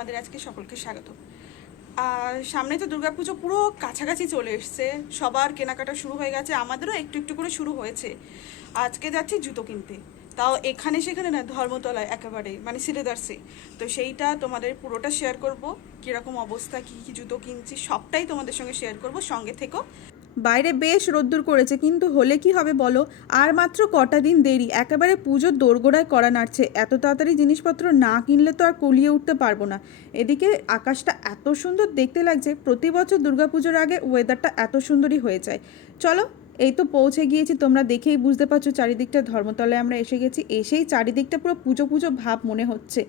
তোমাদের আজকে সকলকে স্বাগত। আর সামনে তো দুর্গাপুজো পুরো কাছাকাছি চলে এসছে। সবার কেনাকাটা শুরু হয়ে গেছে। আমাদেরও একটু একটু করে শুরু হয়েছে। আজকে যাচ্ছি জুতো কিনতে। তাও এখানে সেখানে না, ধর্মতলায় একেবারে মানে সিলেদার্সে। তো সেইটা তোমাদের পুরোটা শেয়ার করব। কীরকম অবস্থা, কী কী জুতো কিনছি, সবটাই তোমাদের সঙ্গে শেয়ার করব। সঙ্গে থেকো। বাইরে বেশ রোদ্দুর করেছে, কিন্তু হলে কি হবে বলো? আর মাত্র কটা দিন দেরি, একেবারে পুজো দোরগোড়ায় করা নাড়ছে। এত তাড়াতাড়ি জিনিসপত্র না কিনলে তো আর কলিয়ে উঠতে পারব না। এদিকে আকাশটা এত সুন্দর দেখতে লাগছে, প্রতি বছর দুর্গাপুজোর আগে ওয়েদারটা এত সুন্দরই হয়ে যায়। চলো এই তো পৌঁছে গিয়েছি, তোমরা দেখেই বুঝতে পারছ চারিদিকটা ধর্মতলায় আমরা এসে গেছি। এসেই চারিদিকটা পুরো পুজো পুজো ভাব মনে হচ্ছে।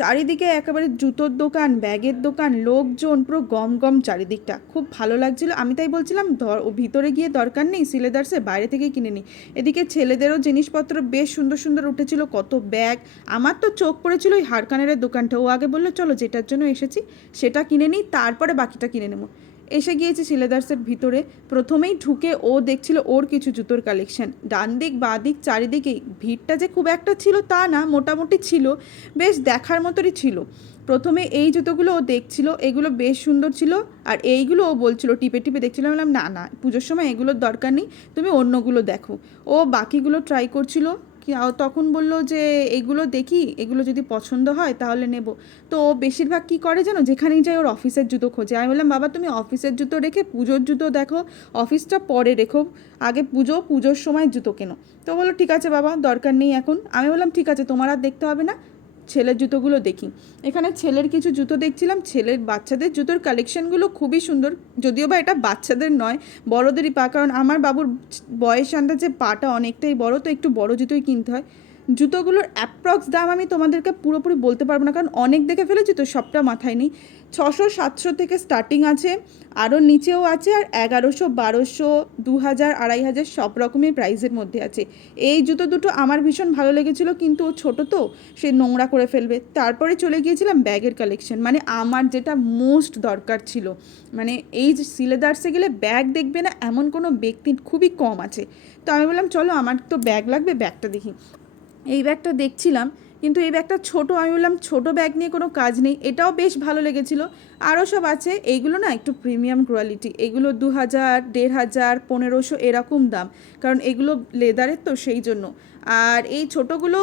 চারিদিকে একেবারে জুতোর দোকান, ব্যাগের দোকান, লোকজন, পুরো গম গম চারিদিকটা। খুব ভালো লাগছিল। আমি তাই বলছিলাম, ধর ভিতরে গিয়ে দরকার নেই, সিলেদার্সে বাইরে থেকে কিনে নিই এদিকে ছেলেদেরও জিনিসপত্র বেশ সুন্দর সুন্দর উঠেছিল, কত ব্যাগ। আমার তো চোখ পড়েছিল ওই হারকানের দোকানটা। ও আগে বলল, চলো যেটার জন্য এসেছি, সেটা কিনে নিই তারপরে বাকিটা কিনে নেব। এসে গিয়েছে সিলেদার্সের ভিতরে। প্রথমেই ঢুকে ও দেখছিল ওর কিছু জুতোর কালেকশন ডান দিক বাঁ দিক চারিদিকে ভিড়টা যে খুব একটা ছিল তা না, মোটামুটি ছিল, বেশ দেখার মতোই ছিল। প্রথমে এই জুতোগুলো ও দেখছিল, এগুলো বেশ সুন্দর ছিল, আর এইগুলো ও বলছিল, টিপে টিপে দেখছিল বললাম, না না, পুজোর সময় এগুলোর দরকার নেই, তুমি অন্যগুলো দেখো। ও বাকিগুলো ট্রাই করছিল তখন বলল যে, এগুলো দেখি, এগুলো যদি পছন্দ হয় তাহলে নেব। তো ও বেশিরভাগ কী করে জানো, যেখানেই যায় ওর অফিসের জুতো খোঁজে। আমি বললাম, বাবা, তুমি অফিসের জুতো রেখে পুজোর জুতো দেখো, অফিসটা পরে রেখো, আগে পুজো, পুজোর সময় জুতো কেনো। তো বলল, ঠিক আছে বাবা, দরকার নেই এখন। আমি বললাম, ঠিক আছে, তোমার আর দেখতে হবে না। ছেলের জুতোগুলো দেখি। এখানে ছেলের কিছু জুতো দেখছিলাম, ছেলের বাচ্চাদের জুতোর কালেকশনগুলো খুবই সুন্দর। যদিও বা এটা বাচ্চাদের নয়, বড়দেরই পা, কারণ আমার বাবুর বয়স আন্দাজে পাটা অনেকটাই বড়, তো একটু বড় জুতোই কিনতে হয়। জুতোগুলোর অ্যাপ্রক্স দাম আমি তোমাদেরকে পুরোপুরি বলতে পারব না, কারণ অনেক দেখে ফেলেছি, তো সবটা মাথায় নেই। ছশো সাতশো থেকে স্টার্টিং আছে, আরও নিচেও আছে আর এগারোশো, বারোশো দু হাজার আড়াই হাজার সব রকমের প্রাইসের মধ্যে আছে। এই জুতো দুটো আমার ভীষণ ভালো লেগেছিলো, কিন্তু ও ছোটো তো, সে নোংরা করে ফেলবে। তারপরে চলে গিয়েছিলাম ব্যাগের কালেকশন মানে আমার যেটা মোস্ট দরকার ছিল। মানে এই যে সিলেদার্সে গেলে ব্যাগ দেখবে না, এমন কোনো ব্যক্তি খুবই কম আছে। তো আমি বললাম, চলো, আমার তো ব্যাগ লাগবে, ব্যাগটা দেখি। এই ব্যাগটা দেখছিলাম কিন্তু এই ব্যাগটা ছোট, আমি বললাম ছোট ব্যাগ নিয়ে কোনো কাজ নেই, এটাও বেশ ভালো লেগেছিলো। আরও সব আছে, এইগুলো না একটু প্রিমিয়াম কোয়ালিটি এগুলো দু হাজার দেড় হাজার পনেরোশো এরকম দাম, কারণ এগুলো লেদারের তো সেই জন্য। আর এই ছোটোগুলো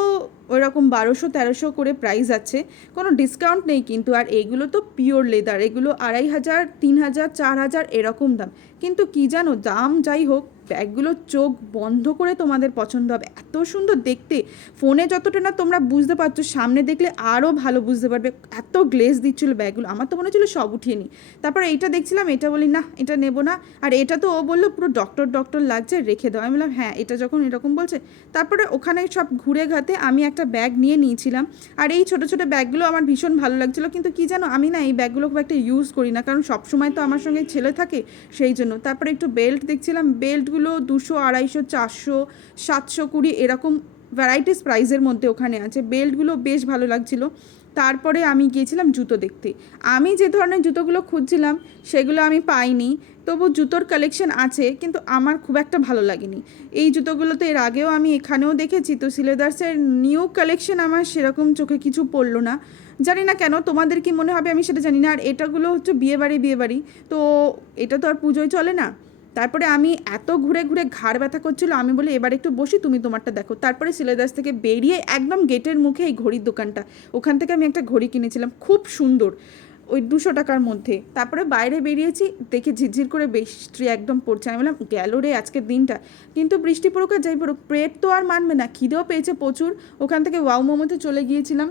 ওইরকম বারোশো, তেরোশো করে প্রাইস আছে, কোনো ডিসকাউন্ট নেই কিন্তু, আর এগুলো তো পিওর লেদার এগুলো আড়াই হাজার তিন হাজার চার হাজার এরকম দাম। কিন্তু কি জানো, দাম যাই হোক, ব্যাগগুলো চোখ বন্ধ করে তোমাদের পছন্দ হবে, এত সুন্দর দেখতে। ফোনে যতটা না তোমরা বুঝতে পারছ সামনে দেখলে আরও ভালো বুঝতে পারবে। এত গ্লেজ দিচ্ছিল ব্যাগগুলো, আমার তো মনে হচ্ছিল সব উঠিয়ে নিই তারপরে এইটা দেখছিলাম, এটা বলি, না, এটা নেব না। আর এটা তো ও বলল, পুরো ডক্টর ডক্টর লাগছে, রেখে দাও। আমি বললাম হ্যাঁ এটা যখন এরকম বলছে। তারপরে ওখানে সব ঘুরে ঘাতে আমি একটা ব্যাগ নিয়ে নিয়েছিলাম। আর এই ছোটো ছোটো ব্যাগগুলো আমার ভীষণ ভালো লাগছিল, কিন্তু কি জানো, আমি না এই ব্যাগগুলো খুব একটা ইউজ করি না, কারণ সব সময় তো আমার সঙ্গে ছেলে থাকে সেই জন্য। তারপরে একটু বেল্ট দেখছিলাম বেল্টগুলো দুশো, আড়াইশো, চারশো, সাতশো, কুড়ি, এরকম ভ্যারাইটিস প্রাইজের মধ্যে ওখানে আছে। বেল্টগুলো বেশ ভালো লাগছিল। তারপরে আমি গিয়েছিলাম জুতো দেখতে। আমি যে ধরনের জুতোগুলো খুঁজছিলাম, সেগুলো আমি পাইনি। তবু জুতোর কালেকশন আছে, কিন্তু আমার খুব একটা ভালো লাগেনি। এই জুতোগুলো তো এর আগেও আমি এখানেও দেখেছি, তো সিলেদার্সের নিউ কালেকশন আমার সেরকম চোখে কিছু পড়ল না। জানি না কেন, তোমাদের কি মনে হবে আমি সেটা জানি না। আর এটাগুলো হচ্ছে বিয়েবাড়ি বিয়েবাড়ি। তো এটা তো আর পুজোয় চলে না? তারপরে আমি এত ঘুরে ঘুরে ঘাড় ব্যথা করছিল, আমি বলি, এবার একটু বসি, তুমি তোমারটা দেখো। তারপরে সিলেদাস থেকে বেরিয়ে একদম গেটের মুখে এই ঘড়ির দোকানটা, ওখান থেকে আমি একটা ঘড়ি কিনেছিলাম, খুব সুন্দর, ওই দুশো টাকার মধ্যে। তারপরে বাইরে বেরিয়েছি, দেখে ঝিরঝির করে বৃষ্টি একদম পড়ছে। আমি বললাম, গেল রে আজকের দিনটা। কিন্তু বৃষ্টি পড়ুক আর যাই পড়ুক, পেট তো আর মানবে না, খিদেও পেয়েছে প্রচুর। ওখান থেকে ওয়াও মোমোতে চলে গিয়েছিলাম।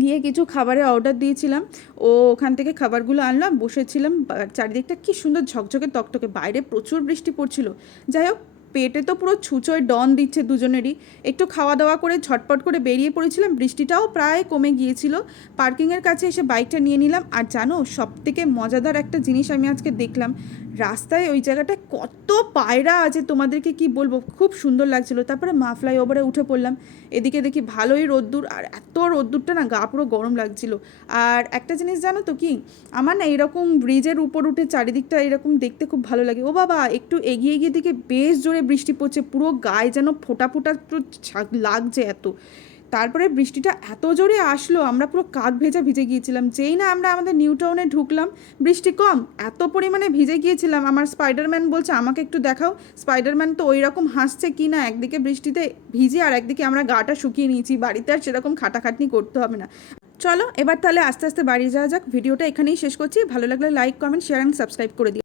গিয়ে কিছু খাবারের অর্ডার দিয়েছিলাম। ও ওখান থেকে খাবারগুলো আনলাম, বসেছিলাম। চারিদিকটা কি সুন্দর ঝকঝকে তকটকে বাইরে প্রচুর বৃষ্টি পড়ছিল। যাই হোক, পেটে তো পুরো ছুঁচোয় ডন দিচ্ছে দুজনেরই। একটু খাওয়া দাওয়া করে ঝটপট করে বেরিয়ে পড়েছিলাম। বৃষ্টিটাও প্রায় কমে গিয়েছিল। পার্কিংয়ের কাছে এসে বাইকটা নিয়ে নিলাম। আর জানো সব থেকে মজাদার একটা জিনিস আমি আজকে দেখলাম। রাস্তায় ওই জায়গাটায় কত পায়রা আছে তোমাদেরকে কি বলব? খুব সুন্দর লাগছিল। তারপরে মা ফ্লাই ওভারে উঠে পড়লাম। এদিকে দেখি ভালোই রোদ্দুর। আর এত রোদ্দুরটা না গা পুরো গরম লাগছিল। আর একটা জিনিস জানো তো কি? আমার না এরকম ব্রিজের উপর উঠে চারিদিকটা এরকম দেখতে খুব ভালো লাগে। ও বাবা, একটু এগিয়ে গিয়ে দিকে বেশ জোরে বৃষ্টি পড়ছে। পুরো গায়ে যেন ফোটা ফোটা লাগছে এত। তারপরে বৃষ্টিটা এত জোরে আসলো, আমরা পুরো কাক ভেজা ভিজে গিয়েছিলাম। যেই না আমরা আমাদের নিউ টাউনে ঢুকলাম, বৃষ্টি কম, এত পরিমাণে ভিজে গিয়েছিলাম। আমার স্পাইডারম্যান বলছে, আমাকে একটু দেখাও স্পাইডারম্যান তো ওই রকম হাসছে কি না? একদিকে বৃষ্টিতে ভিজে আর একদিকে আমরা গাটা শুকিয়ে নিয়েছি, বাড়িতে আর সেরকম খাটাখাটনি করতে হবে না। চলো, এবার তাহলে আস্তে আস্তে বাড়ি যাওয়া যাক। ভিডিওটা এখানেই শেষ করছি। ভালো লাগলে like comment share and subscribe করে দিও।